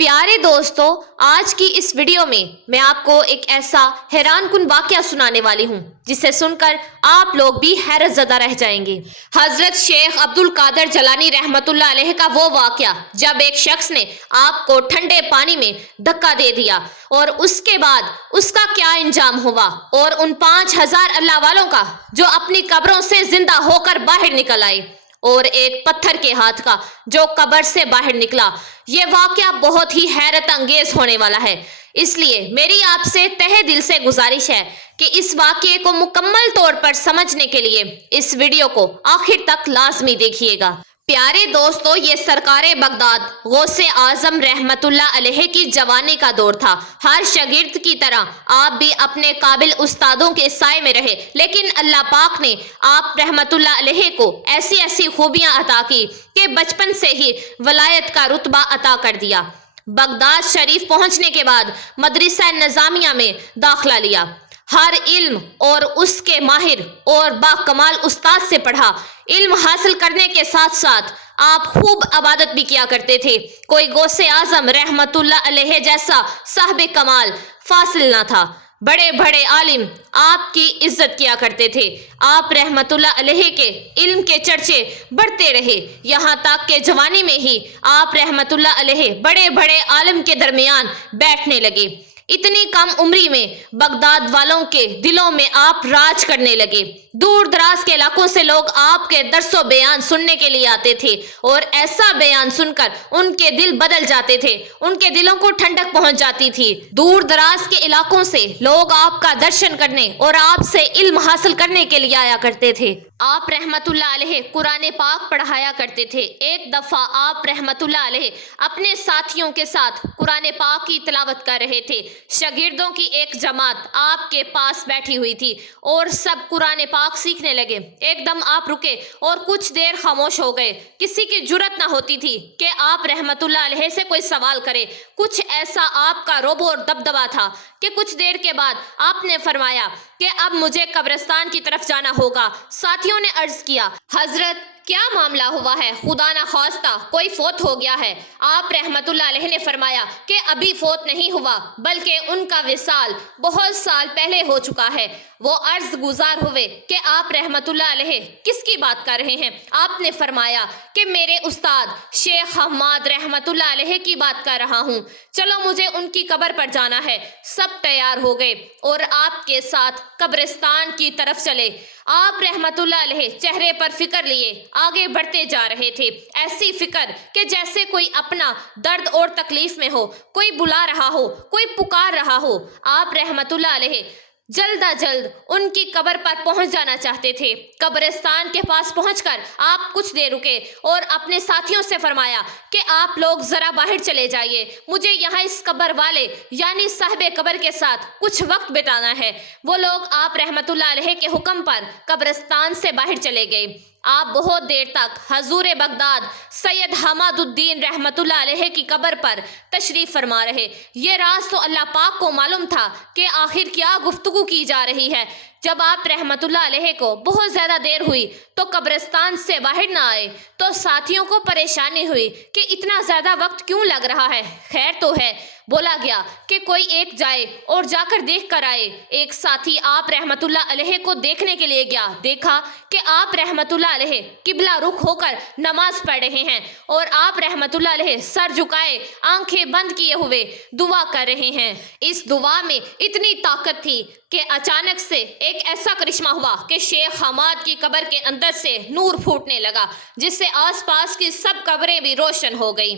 پیارے دوستوں، آج کی اس ویڈیو میں آپ کو ایک ایسا حیران کن واقعہ سنانے والی ہوں جسے سن کر آپ لوگ بھی حیرت زدہ رہ جائیں گے۔ حضرت شیخ عبد القادر جیلانی رحمۃ اللہ علیہ کا وہ واقعہ جب ایک شخص نے آپ کو ٹھنڈے پانی میں دھکا دے دیا اور اس کے بعد اس کا کیا انجام ہوا، اور ان 5000 اللہ والوں کا جو اپنی قبروں سے زندہ ہو کر باہر نکل آئے، اور ایک پتھر کے ہاتھ کا جو قبر سے باہر نکلا۔ یہ واقعہ بہت ہی حیرت انگیز ہونے والا ہے، اس لیے میری آپ سے تہہ دل سے گزارش ہے کہ اس واقعے کو مکمل طور پر سمجھنے کے لیے اس ویڈیو کو آخر تک لازمی دیکھیے گا۔ پیارے دوستو، یہ سرکار بغداد غوث اعظم رحمت اللہ علیہ کی جوانی کا دور تھا۔ ہر شاگرد کی طرح آپ بھی اپنے قابل استادوں کے سائے میں رہے، لیکن اللہ پاک نے آپ رحمت اللہ علیہ کو ایسی ایسی خوبیاں عطا کی کہ بچپن سے ہی ولایت کا رتبہ عطا کر دیا۔ بغداد شریف پہنچنے کے بعد مدرسہ نظامیہ میں داخلہ لیا۔ ہر علم اور اس کے ماہر اور با کمال استاد سے پڑھا۔ علم حاصل کرنے کے ساتھ ساتھ آپ خوب عبادت بھی کیا کرتے تھے۔ کوئی غوث اعظم رحمت اللہ علیہ جیسا صاحب کمال فاصل نہ تھا۔ بڑے بڑے عالم آپ کی عزت کیا کرتے تھے۔ آپ رحمت اللہ علیہ کے علم کے چرچے بڑھتے رہے، یہاں تک کہ جوانی میں ہی آپ رحمت اللہ علیہ بڑے بڑے عالم کے درمیان بیٹھنے لگے۔ اتنی کم عمری میں بغداد والوں کے دلوں میں آپ راج کرنے لگے۔ دور دراز کے علاقوں سے لوگ آپ کے درس و بیان سننے کے لیے آتے تھے، اور ایسا بیان سن کر ان کے دل بدل جاتے تھے، ان کے دلوں کو ٹھنڈک پہنچ جاتی تھی۔ دور دراز کے علاقوں سے لوگ آپ کا درشن کرنے اور آپ سے علم حاصل کرنے کے لیے آیا کرتے تھے۔ آپ رحمت اللہ علیہ قرآن پاک پڑھایا کرتے تھے۔ ایک دفعہ آپ رحمت اللہ علیہ اپنے ساتھیوں کے ساتھ قرآن پاک کی تلاوت کر رہے تھے۔ شاگردوں کی ایک جماعت آپ کے پاس بیٹھی ہوئی تھی اور سب قرآن پاک سیکھنے لگے۔ ایک دم آپ رکے اور کچھ دیر خاموش ہو گئے۔ کسی کی جرت نہ ہوتی تھی کہ آپ رحمت اللہ علیہ سے کوئی سوال کرے۔ کچھ ایسا آپ کا رعب اور دبدبا تھا کہ کچھ دیر کے بعد آپ نے فرمایا کہ اب مجھے قبرستان کی طرف جانا ہوگا۔ ساتھیوں نے عرض کیا، حضرت کیا معاملہ ہوا ہے؟ خدا نہ خواستہ کوئی فوت ہو گیا ہے؟ آپ رحمت اللہ علیہ نے فرمایا کہ ابھی فوت نہیں ہوا، بلکہ ان کا وصال بہت سال پہلے ہو چکا ہے۔ وہ عرض گزار ہوئے کہ آپ رحمت اللہ علیہ کس کی بات کر رہے ہیں؟ آپ نے فرمایا کہ میرے استاد شیخ حماد رحمت اللہ علیہ کی بات کر رہا ہوں، چلو مجھے ان کی قبر پر جانا ہے۔ سب تیار ہو گئے اور آپ کے ساتھ قبرستان کی طرف چلے۔ آپ رحمت اللہ علیہ چہرے پر فکر لیے آگے بڑھتے جا رہے تھے، ایسی فکر کہ جیسے کوئی اپنا درد اور تکلیف میں ہو، کوئی بلا رہا ہو، کوئی پکار رہا ہو۔ آپ رحمت اللہ علیہ جلد از جلد ان کی قبر پر پہنچ جانا چاہتے تھے۔ قبرستان کے پاس پہنچ کر آپ کچھ دیر رکے اور اپنے ساتھیوں سے فرمایا کہ آپ لوگ ذرا باہر چلے جائیے، مجھے یہاں اس قبر والے یعنی صاحب قبر کے ساتھ کچھ وقت بتانا ہے۔ وہ لوگ آپ رحمت اللہ علیہ کے حکم پر قبرستان سے باہر چلے گئے۔ آپ بہت دیر تک حضور بغداد سید حماد الدین رحمت اللہ علیہ کی قبر پر تشریف فرما رہے۔ یہ راز تو اللہ پاک کو معلوم تھا کہ آخر کیا گفتگو کی جا رہی ہے۔ جب آپ رحمت اللہ علیہ کو بہت زیادہ دیر ہوئی تو قبرستان سے باہر نہ آئے تو ساتھیوں کو پریشانی ہوئی کہ اتنا زیادہ وقت کیوں لگ رہا ہے۔ خیر تو ہے، بولا گیا کہ کوئی ایک جائے اور جا کر دیکھ کر آئے۔ ایک ساتھی آپ رحمت اللہ علیہ کو دیکھنے کے لیے گیا، دیکھا کہ آپ رحمت اللہ علیہ قبلہ رخ ہو کر نماز پڑھ رہے ہیں اور آپ رحمت اللہ علیہ سر جھکائے آنکھیں بند کیے ہوئے دعا کر رہے ہیں۔ اس دعا میں اتنی طاقت تھی کہ اچانک سے ایک ایسا کرشمہ ہوا کہ شیخ حماد کی قبر کے اندر سے نور پھوٹنے لگا، جس سے آس پاس کی سب قبریں بھی روشن ہو گئیں۔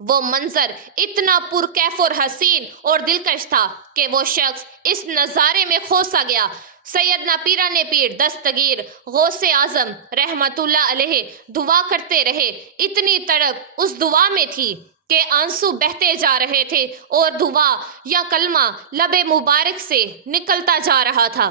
وہ منظر اتنا پرکیف اور حسین اور دلکش تھا کہ وہ شخص اس نظارے میں کھو سا گیا۔ سیدنا پیران پیر دستگیر غوث اعظم رحمت اللہ علیہ دعا کرتے رہے۔ اتنی تڑپ اس دعا میں تھی کہ آنسو بہتے جا رہے تھے اور دعا یا کلمہ لب مبارک سے نکلتا جا رہا تھا۔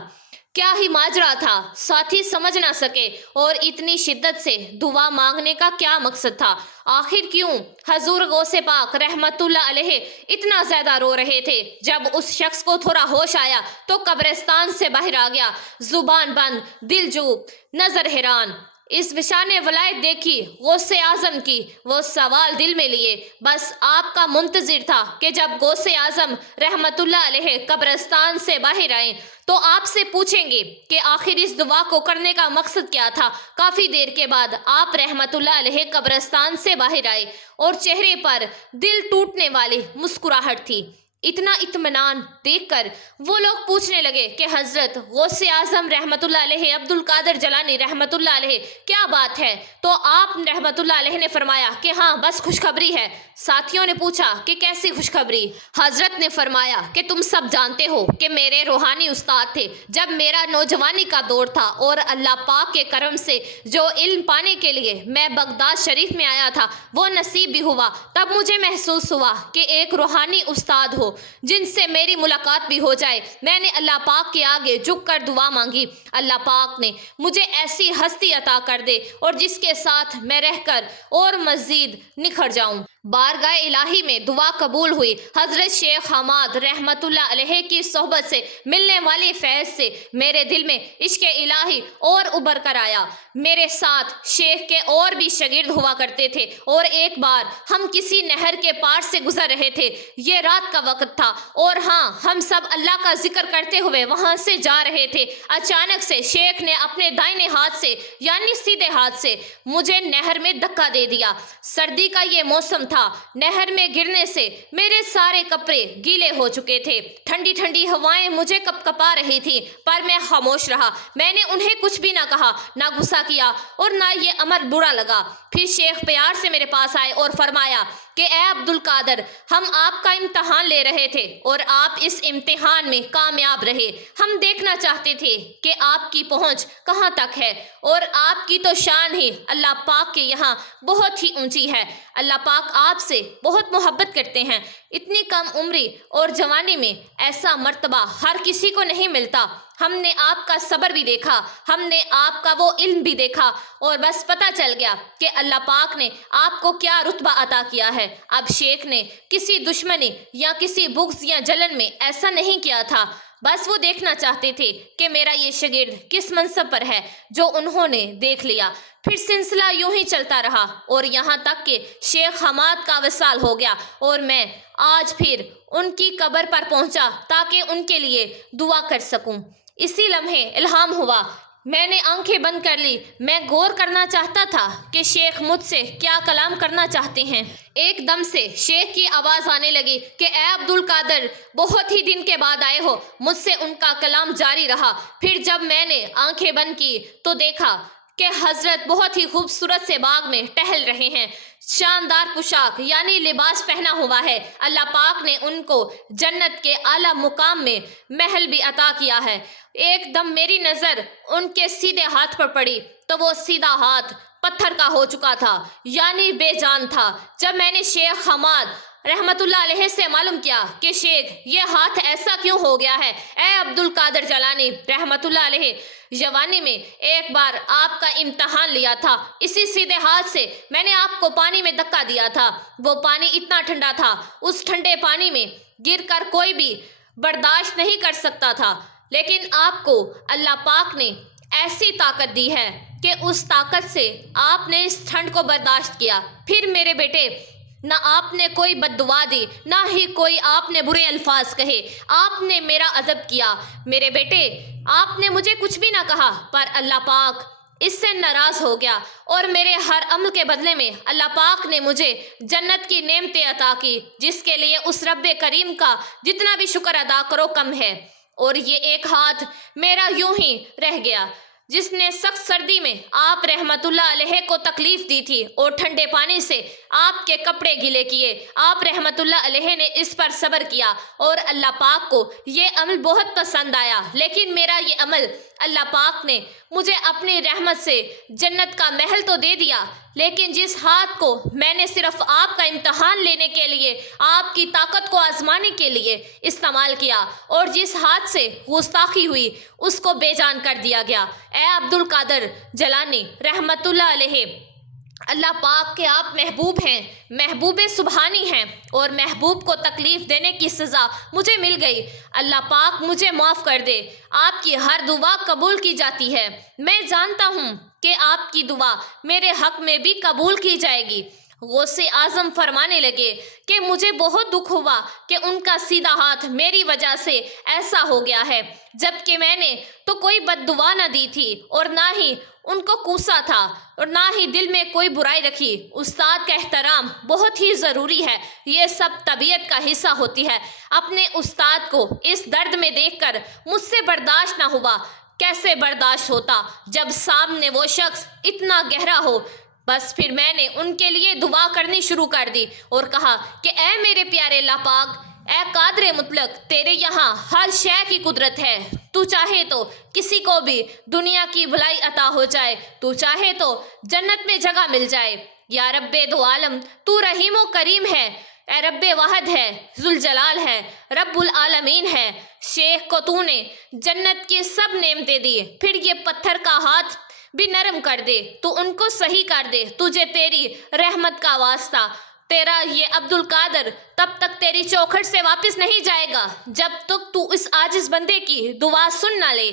کیا ہی ماجرا تھا، ساتھی سمجھ نہ سکے، اور اتنی شدت سے دعا مانگنے کا کیا مقصد تھا؟ آخر کیوں حضور غوث پاک رحمت اللہ علیہ اتنا زیادہ رو رہے تھے؟ جب اس شخص کو تھوڑا ہوش آیا تو قبرستان سے باہر آ گیا، زبان بند، دل چوب، نظر حیران۔ اس وشان ولایت دیکھی غوث اعظم کی، وہ سوال دل میں لیے بس آپ کا منتظر تھا کہ جب غوث اعظم رحمت اللہ علیہ قبرستان سے باہر آئیں تو آپ سے پوچھیں گے کہ آخر اس دعا کو کرنے کا مقصد کیا تھا۔ کافی دیر کے بعد آپ رحمت اللہ علیہ قبرستان سے باہر آئے اور چہرے پر دل ٹوٹنے والی مسکراہٹ تھی۔ اتنا اطمینان دیکھ کر وہ لوگ پوچھنے لگے کہ حضرت غوث اعظم رحمت اللہ علیہ عبد القادر جیلانی رحمت اللہ علیہ کیا بات ہے؟ تو آپ رحمت اللہ علیہ نے فرمایا کہ ہاں بس خوشخبری ہے۔ ساتھیوں نے پوچھا کہ کیسی خوشخبری؟ حضرت نے فرمایا کہ تم سب جانتے ہو کہ میرے روحانی استاد تھے جب میرا نوجوانی کا دور تھا، اور اللہ پاک کے کرم سے جو علم پانے کے لیے میں بغداد شریف میں آیا تھا وہ نصیب بھی ہوا۔ تب مجھے محسوس ہوا کہ ایک روحانی استاد ہو جن سے میری ملاقات بھی ہو جائے۔ میں نے اللہ پاک کے آگے جھک کر دعا مانگی، اللہ پاک نے مجھے ایسی ہستی عطا کر دے اور جس کے ساتھ میں رہ کر اور مزید نکھر جاؤں۔ بارگاہ الہی میں دعا قبول ہوئی۔ حضرت شیخ حماد رحمت اللہ علیہ کی صحبت سے ملنے والی فیض سے میرے دل میں عشق الہی اور ابھر کر آیا۔ میرے ساتھ شیخ کے اور بھی شاگرد ہوا کرتے تھے، اور ایک بار ہم کسی نہر کے پار سے گزر رہے تھے۔ یہ رات کا وقت تھا اور ہاں ہم سب اللہ کا ذکر کرتے ہوئے وہاں سے جا رہے تھے۔ اچانک سے شیخ نے اپنے دائیں ہاتھ سے یعنی سیدھے ہاتھ سے مجھے نہر میں دھکا دے دیا۔ سردی کا یہ موسم تھا۔ نہر میں گرنے سے میرے سارے کپڑے گیلے ہو چکے تھے۔ ٹھنڈی ٹھنڈی ہوائیں مجھے کپ کپا رہی تھی، پر میں خاموش رہا۔ میں نے انہیں کچھ بھی نہ کہا، نہ غصہ کیا اور نہ یہ امر برا لگا۔ پھر شیخ پیار سے میرے پاس آئے اور فرمایا کہ اے عبد القادر، ہم آپ کا امتحان لے رہے تھے اور آپ اس امتحان میں کامیاب رہے۔ ہم دیکھنا چاہتے تھے کہ آپ کی پہنچ کہاں تک ہے، اور آپ کی تو شان ہی اللہ پاک کے یہاں بہت ہی اونچی ہے۔ اللہ پاک آپ سے بہت محبت کرتے ہیں۔ اتنی کم عمری اور جوانی میں ایسا مرتبہ ہر کسی کو نہیں ملتا۔ ہم نے آپ کا صبر بھی دیکھا، ہم نے آپ کا وہ علم بھی دیکھا، اور بس پتہ چل گیا کہ اللہ پاک نے آپ کو کیا رتبہ عطا کیا ہے۔ اب شیخ نے کسی دشمنی یا کسی بغض یا جلن میں ایسا نہیں کیا تھا، بس وہ دیکھنا چاہتے تھے کہ میرا یہ شاگرد کس منصب پر ہے، جو انہوں نے دیکھ لیا۔ پھر سلسلہ یوں ہی چلتا رہا اور یہاں تک کہ شیخ حماد کا وصال ہو گیا، اور میں آج پھر ان کی قبر پر پہنچا تاکہ ان کے لیے دعا کر سکوں۔ اسی لمحے الہام ہوا، میں نے آنکھیں بند کر لی۔ میں غور کرنا چاہتا تھا کہ شیخ مجھ سے کیا کلام کرنا چاہتے ہیں۔ ایک دم سے شیخ کی آواز آنے لگی کہ اے عبد القادر، بہت ہی دن کے بعد آئے ہو۔ مجھ سے ان کا کلام جاری رہا۔ پھر جب میں نے آنکھیں بند کی تو دیکھا کہ حضرت بہت ہی خوبصورت سے باغ میں ٹہل رہے ہیں۔ شاندار پوشاک یعنی لباس پہنا ہوا ہے۔ اللہ پاک نے ان کو جنت کے اعلیٰ مقام میں محل بھی عطا کیا ہے۔ ایک دم میری نظر ان کے سیدھے ہاتھ پر پڑی تو وہ سیدھا ہاتھ پتھر کا ہو چکا تھا، یعنی بے جان تھا۔ جب میں نے شیخ حماد رحمت اللہ علیہ سے معلوم کیا کہ شیخ یہ ہاتھ ایسا کیوں ہو گیا ہے، اے عبد القادر جیلانی رحمت اللہ علیہ، جوانی میں ایک بار آپ کا امتحان لیا تھا، اسی سیدھے ہاتھ سے میں نے آپ کو پانی میں دھکا دیا تھا۔ وہ پانی اتنا ٹھنڈا تھا، اس ٹھنڈے پانی میں گر کر کوئی بھی برداشت نہیں کر سکتا تھا، لیکن آپ کو اللہ پاک نے ایسی طاقت دی ہے کہ اس طاقت سے آپ نے اس ٹھنڈ کو برداشت کیا۔ پھر میرے بیٹے، نہ آپ نے کوئی بد دعا دی، نہ ہی کوئی آپ نے برے الفاظ کہے۔ آپ نے میرا ادب کیا۔ میرے بیٹے، آپ نے مجھے کچھ بھی نہ کہا، پر اللہ پاک اس سے ناراض ہو گیا، اور میرے ہر عمل کے بدلے میں اللہ پاک نے مجھے جنت کی نعمتیں عطا کی، جس کے لیے اس رب کریم کا جتنا بھی شکر ادا کرو کم ہے۔ اور یہ ایک ہاتھ میرا یوں ہی رہ گیا جس نے سخت سردی میں آپ رحمت اللہ علیہ کو تکلیف دی تھی اور ٹھنڈے پانی سے آپ کے کپڑے گیلے کیے۔ آپ رحمت اللہ علیہ نے اس پر صبر کیا اور اللہ پاک کو یہ عمل بہت پسند آیا، لیکن میرا یہ عمل اللہ پاک نے مجھے اپنی رحمت سے جنت کا محل تو دے دیا، لیکن جس ہاتھ کو میں نے صرف آپ کا امتحان لینے کے لیے، آپ کی طاقت کو آزمانے کے لیے استعمال کیا، اور جس ہاتھ سے گستاخی ہوئی، اس کو بے جان کر دیا گیا۔ اے عبد القادر جیلانی رحمت اللہ علیہ، اللہ پاک کے آپ محبوب ہیں، محبوب سبحانی ہیں، اور محبوب کو تکلیف دینے کی سزا مجھے مل گئی۔ اللہ پاک مجھے معاف کر دے۔ آپ کی ہر دعا قبول کی جاتی ہے۔ میں جانتا ہوں کہ آپ کی دعا میرے حق میں بھی قبول کی جائے گی۔ غوث اعظم فرمانے لگے کہ مجھے بہت دکھ ہوا کہ ان کا سیدھا ہاتھ میری وجہ سے ایسا ہو گیا ہے، جبکہ میں نے تو کوئی بد دعا نہ دی تھی اور نہ ہی ان کو کوسا تھا اور نہ ہی دل میں کوئی برائی رکھی۔ استاد کا احترام بہت ہی ضروری ہے، یہ سب طبیعت کا حصہ ہوتی ہے۔ اپنے استاد کو اس درد میں دیکھ کر مجھ سے برداشت نہ ہوا۔ کیسے برداشت ہوتا جب سامنے وہ شخص اتنا گہرا ہو؟ بس پھر میں نے ان کے لیے دعا کرنی شروع کر دی اور کہا کہ اے میرے پیارے اللہ پاک، اے قادر مطلق، تیرے یہاں ہر شے کی قدرت ہے۔ تو چاہے تو کسی کو بھی دنیا کی بھلائی عطا ہو جائے، تو چاہے تو جنت میں جگہ مل جائے۔ یا رب دو عالم، تو رحیم و کریم ہے، اے رب واحد ہے، ذوالجلال ہے، رب العالمین ہے۔ شیخ کو تو نے جنت کی سب نعمتیں دی، پھر یہ پتھر کا ہاتھ بھی نرم کر دے تو ان کو صحیح کر دے۔ تجھے تیری رحمت کا واسطہ، تیرا یہ عبدالقادر تب تک تیری چوکھٹ سے واپس نہیں جائے گا جب تک تو اس عاجز بندے کی دعا سن نہ لے۔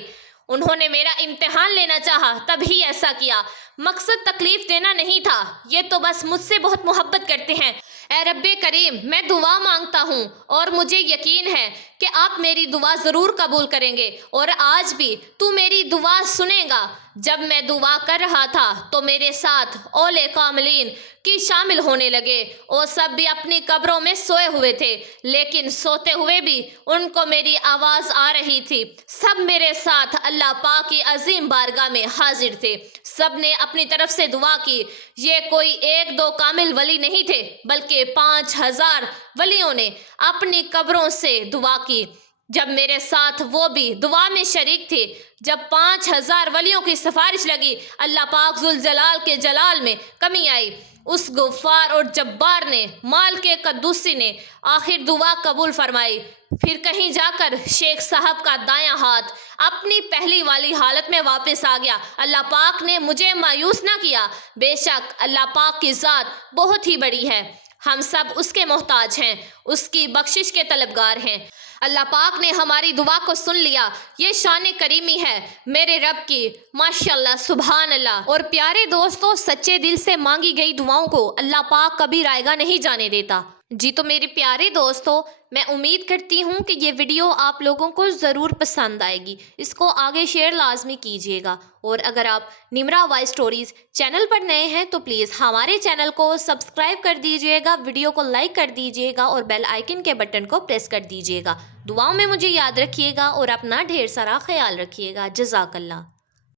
انہوں نے میرا امتحان لینا چاہا تبھی ایسا کیا، مقصد تکلیف دینا نہیں تھا، یہ تو بس مجھ سے بہت محبت کرتے ہیں۔ اے رب کریم، میں دعا مانگتا ہوں اور مجھے یقین ہے کہ آپ میری دعا ضرور قبول کریں گے، اور آج بھی تو میری دعا سنے گا۔ جب میں دعا کر رہا تھا تو میرے ساتھ اولے کاملین کی شامل ہونے لگے، اور سب بھی اپنی قبروں میں سوئے ہوئے تھے، لیکن سوتے ہوئے بھی ان کو میری آواز آ رہی تھی۔ سب میرے ساتھ اللہ پاک کی عظیم بارگاہ میں حاضر تھے، سب نے اپنی طرف سے دعا کی۔ یہ کوئی ایک دو کامل ولی نہیں تھے، بلکہ 5000 ولیوں نے اپنی قبروں سے دعا کی۔ جب میرے ساتھ وہ بھی دعا میں شریک تھے، جب 5000 ولیوں کی سفارش لگی، اللہ پاک ذوالجلال کے جلال میں کمی آئی۔ اس غفار اور جبار نے، مالک قدوسی نے آخر دعا قبول فرمائی۔ پھر کہیں جا کر شیخ صاحب کا دایاں ہاتھ اپنی پہلی والی حالت میں واپس آ گیا۔ اللہ پاک نے مجھے مایوس نہ کیا۔ بے شک اللہ پاک کی ذات بہت ہی بڑی ہے، ہم سب اس کے محتاج ہیں، اس کی بخشش کے طلبگار ہیں۔ اللہ پاک نے ہماری دعا کو سن لیا، یہ شان کریمی ہے میرے رب کی، ماشاءاللہ، سبحان اللہ۔ اور پیارے دوستو، سچے دل سے مانگی گئی دعاؤں کو اللہ پاک کبھی رائیگاں نہیں جانے دیتا۔ جی تو میرے پیارے دوستو، میں امید کرتی ہوں کہ یہ ویڈیو آپ لوگوں کو ضرور پسند آئے گی، اس کو آگے شیئر لازمی کیجیے گا، اور اگر آپ نمرا وائس سٹوریز چینل پر نئے ہیں تو پلیز ہمارے چینل کو سبسکرائب کر دیجیے گا، ویڈیو کو لائک کر دیجیے گا اور بیل آئیکن کے بٹن کو پریس کر دیجیے گا۔ دعاؤں میں مجھے یاد رکھیے گا اور اپنا ڈھیر سارا خیال رکھیے گا۔ جزاک اللہ۔